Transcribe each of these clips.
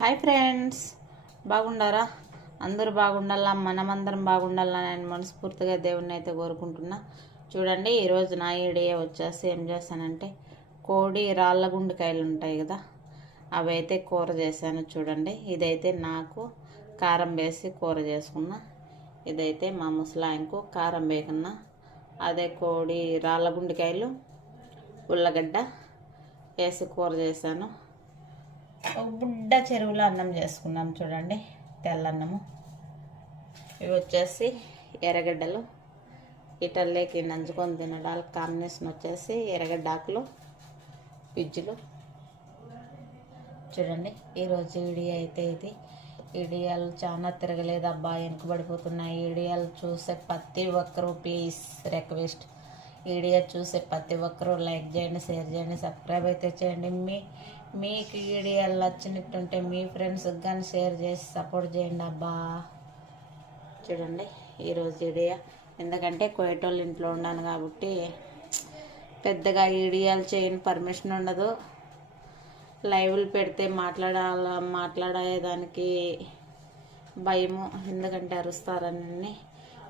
Hi friends బాగుండారా? అందరూ బాగుండాలా? మనమందరం బాగుండాలా నేను మనస్ఫూర్తిగా దేవుణ్ణి అయితే కోరుకుంటున్నా. చూడండి ఈరోజు నా ఈడియా వచ్చేసి ఏం చేస్తానంటే కోడి రాళ్ళ గుండెకాయలు ఉంటాయి కదా అవి అయితే కూర చేశాను చూడండి. ఇదైతే నాకు కారం వేసి కూర చేసుకున్నా. ఇదైతే మా ముసలాయనకు కారం వేయకున్నా. అదే కోడి రాళ్ళ గుండెకాయలు ఉల్లగడ్డ వేసి కూర చేశాను. ఒక బుడ్డ చెరువులో అన్నం చేసుకున్నాం చూడండి తెల్లన్నము. ఇవి వచ్చేసి ఎర్రగడ్డలు. ఇటల్లేకి నంచుకొని తినడానికి కాంబినేషన్ వచ్చేసి ఎర్రగడ్డాకులు పిజ్జులు. చూడండి ఈరోజు ఈడియా అయితే ఇది. ఈడియాలు చాలా తిరగలేదు అబ్బా వెనుకబడిపోతున్నాయి. ఈడియాలు చూసే ప్రతి ఒక్కరు ప్లీజ్ రిక్వెస్ట్. వీడియో చూసే ప్రతి ఒక్కరూ లైక్ చేయండి షేర్ చేయండి సబ్స్క్రైబ్ అయితే చేయండి. మీ మీకు వీడియోలు నచ్చినట్టుంటే మీ ఫ్రెండ్స్కి కానీ షేర్ చేసి సపోర్ట్ చేయండి అబ్బా. చూడండి ఈరోజు వీడియో. ఎందుకంటే కోయటోళ్ళు ఇంట్లో ఉన్నాను కాబట్టి పెద్దగా వీడియోలు చేయని పర్మిషన్ ఉండదు. లైవ్లు పెడితే మాట్లాడాల మాట్లాడేదానికి భయము. ఎందుకంటే అరుస్తారని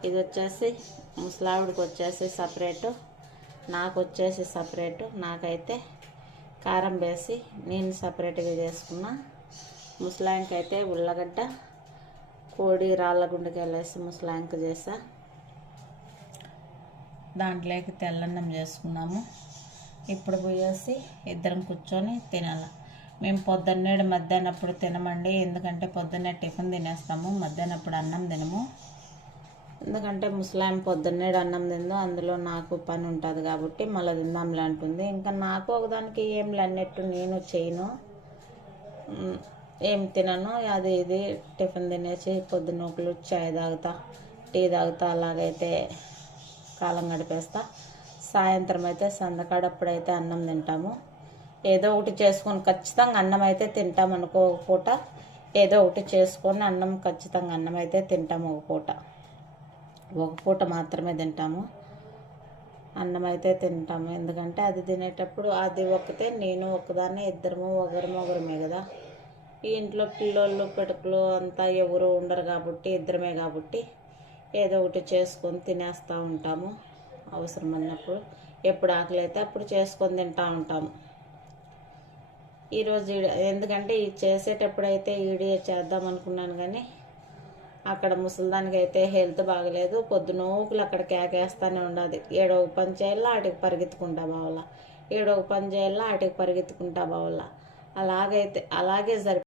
ఇది వచ్చేసి ముసలావిడికి వచ్చేసి సపరేటు. నాకు వచ్చేసి సపరేటు. నాకైతే కారం వేసి నేను సపరేట్గా చేసుకున్నా ముసలాంకి అయితే ఉల్లగడ్డ కోడి రాళ్ళ గుండెకాయలు వేసి ముసలాయంకి చేసా. దాంట్లోకి తెల్లన్నం చేసుకున్నాము. ఇప్పుడు పోయేసి ఇద్దరం కూర్చొని తినాలి. మేము పొద్దున్నేడు మధ్యాహ్నప్పుడు తినమండి ఎందుకంటే పొద్దున్నే టిఫిన్ తినేస్తాము మధ్యాహ్నప్పుడు అన్నం తినము. ఎందుకంటే ముసలాం పొద్దున్నేడు అన్నం తిందో అందులో నాకు పని ఉంటుంది కాబట్టి మళ్ళీ తిందాంలే అంటుంది. ఇంకా నాకు ఒకదానికి ఏం అన్నట్టు నేను చేయను. ఏం తినను. అది ఇది టిఫిన్ తినేసి పొద్దున్న ఒకళ్ళు చాయ్ తాగుతా టీ తాగుతా అలాగైతే కాలం గడిపేస్తా. సాయంత్రం అయితే సందకాడప్పుడైతే అన్నం తింటాము. ఏదో ఒకటి చేసుకొని ఖచ్చితంగా అన్నం అయితే తింటాం అనుకో ఒక పూట. ఏదో ఒకటి చేసుకొని అన్నం ఖచ్చితంగా అన్నం అయితే తింటాము ఒక పూట. ఒక పూట మాత్రమే తింటాము. అన్నం అయితే తింటాము. ఎందుకంటే అది తినేటప్పుడు అది ఒక్కతే నేను ఒకదాన్ని ఇద్దరము ఒకరము ఒకరమే కదా. ఈ ఇంట్లో పిల్లోళ్ళు పిడకలు అంతా ఎవరు ఉండరు కాబట్టి ఇద్దరమే కాబట్టి ఏదో ఒకటి చేసుకొని తినేస్తూ ఉంటాము. అవసరం అన్నప్పుడు ఎప్పుడు ఆకలి అయితే అప్పుడు చేసుకొని తింటూ ఉంటాము. ఈరోజు ఈడ- ఎందుకంటే ఇది చేసేటప్పుడు అయితే ఈడియో చేద్దాం అనుకున్నాను కానీ అక్కడ ముసలిదానికి అయితే హెల్త్ బాగలేదు. పొద్దునోకులు అక్కడ కేకేస్తానే ఉండదు. ఏడో పని చేయాలా ఆటికి పరిగెత్తుకుంటా బావలా. ఏడో ఒక పని చేయాలా ఆటికి పరిగెత్తుకుంటా బావలా. అలాగైతే అలాగే సరి